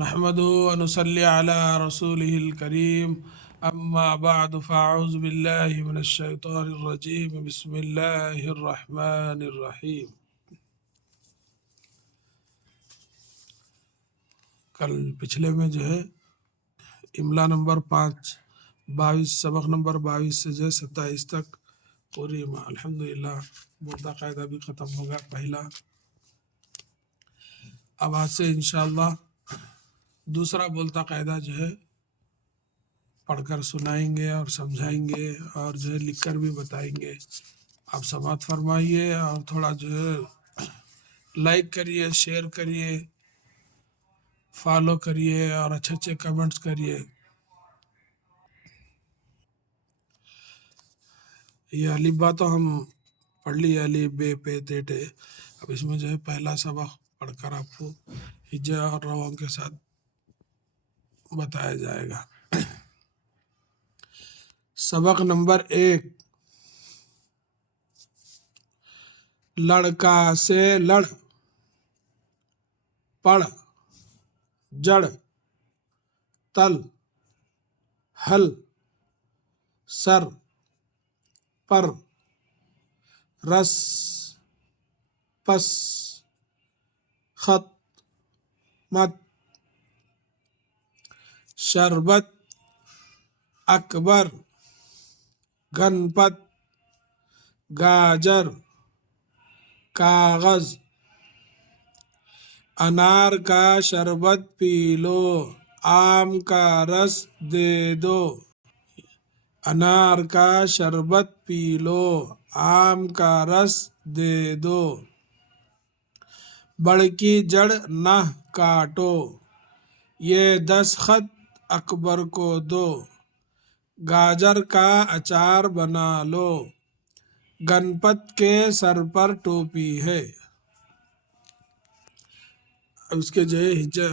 نحمده ونصلي على رسوله الكريم أما بعد فأعوذ بالله من الشيطان الرجيم بسم الله الرحمن الرحیم۔ کل پچھلے میں جو ہے املا نمبر 5 سبق نمبر 22 سے جو ہے 27 تک پوری الحمدللہ بولتا قاعدہ بھی ختم ہوگا پہلا۔ اب آج سے انشاءاللہ دوسرا بولتا قاعدہ جو ہے پڑھ کر سنائیں گے اور سمجھائیں گے اور جو ہے لکھ کر بھی بتائیں گے۔ آپ سماعت فرمائیے اور تھوڑا جو ہے لائک کریے، شیئر کریے، فالو کریے اور اچھے اچھے کمنٹس کریے۔ یہ الف با تو ہم پڑھ لی، الف بے پے تے ٹے۔ اب اس میں جو ہے پہلا سبق پڑھ کر آپ کو ہجا اور رواں کے ساتھ بتایا جائے گا۔ سبق نمبر 1، لڑکا سے لڑ، پڑھ، جڑ، تل، ہل، سر، پر، رس، پس، خط، مت، شربت، اکبر، گنپت، گاجر، کاغذ، انار کا شربت پی لو، آم کا رس دے دو، انار کا شربت پی لو، آم کا رس دے دو، بڑ کی جڑ نہ کاٹو، یہ 10 خط اکبر کو دو، گاجر کا اچار بنا لو، گنپت کے سر پر ٹوپی ہے۔ اس کے جو ہے ہجا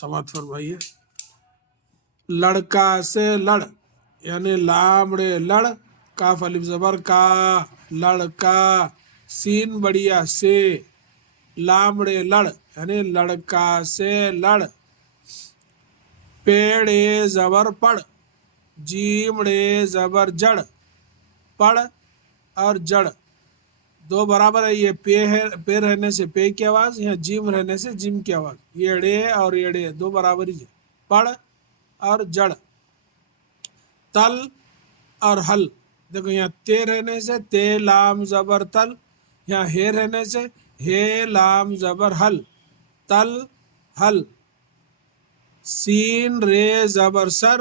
سماعت فرمائیے۔ لڑکا سے لڑ یعنی لامڑے لڑ، کاف الف زبر کا، لڑکا، سین بڑیا سے، لامڑے لڑ یعنی لڑکا سے لڑ، پیڑے زبر پڑ، جیمڑے زبر جڑ، پڑ اور جڑ دو برابر ہے۔ یہ پے رہنے سے پے کی آواز، یہاں جیم رہنے سے جیم کی آواز، یڑے اور یڑے دو برابر ہی ہے، پڑ اور جڑ، تل اور ہل۔ دیکھو یہاں تے رہنے سے تے لام زبر تل، یہاں ہے رہنے سے ہے لام زبر ہل، تل ہل، سین رے زبر سر،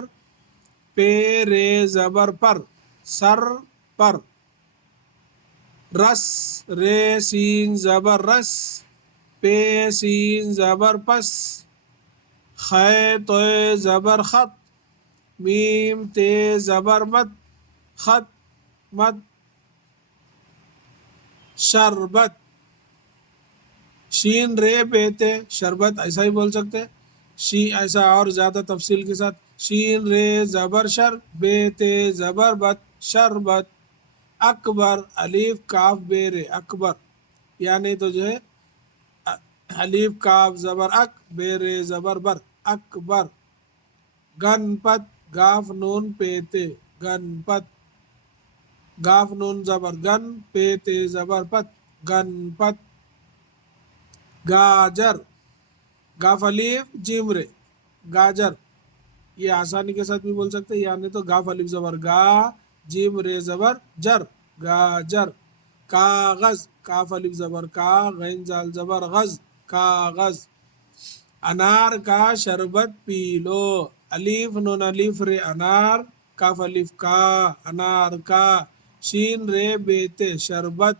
پے رے زبر پر، سر پر، رس رے سین زبر رس، پے سین زبر پس، خے توے زبر خط، میم تے زبر مت، خط مت، شربت، شین رے بیتے شربت ایسا ہی بول سکتے، ایسا اور زیادہ تفصیل کے ساتھ، شین رے زبر شر، بیتے زبر بت، شربت، اکبر، الف کاف بے رے، اکبر یعنی تو جو ہے الف کاف زبر اک، بے رے زبر بر، اکبر، گنپت، گاف نون پیتے، گنپت، گاف نون زبر گن، پیتے زبر پت، گنپت، گاجر، گاف الف جیم رے، گاجر، یہ آسانی کے ساتھ بھی بول سکتے یعنی تو گاف الف زبر گا، جیم رے زبر جر، گاجر، کاغذ، کاف الف زبر کا، غین زال زبر غز، کاغذ، انار کا شربت پی لو، الف نون الف رے انار، کاف الف کا، انار کا، شین رے بیتے شربت،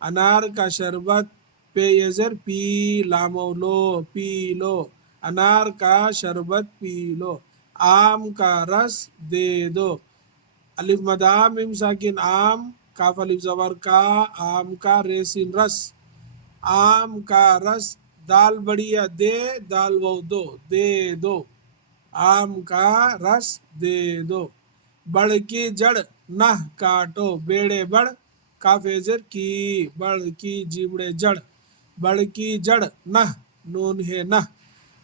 انار کا شربت، پے یزر پی لامو لو، پی لو، انار کا شربت پی لو، آم کا رس دے دو، الف مدام میم ساکن آم، کاف الف زبر کا، آم کا رے سین رس، آم کا رس، دال بڑیا دے، دال وہ دو، دے دو، آم کا رس دے دو، بڑ کی جڑ نہ کاٹو، بیڑے بڑ، کافیزر کی، بڑ کی جیمڑے جڑ، بڑ کی جڑ نہ، نون ہے نہ،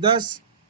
10,